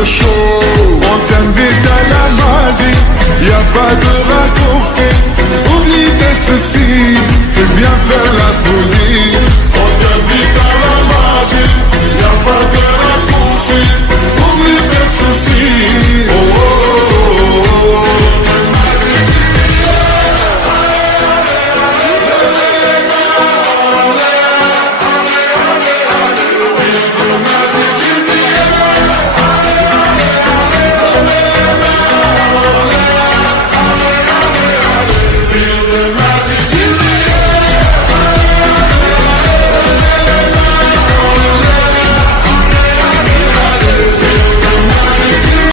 le show. On t'invite à la magie, y a pas de raccourci.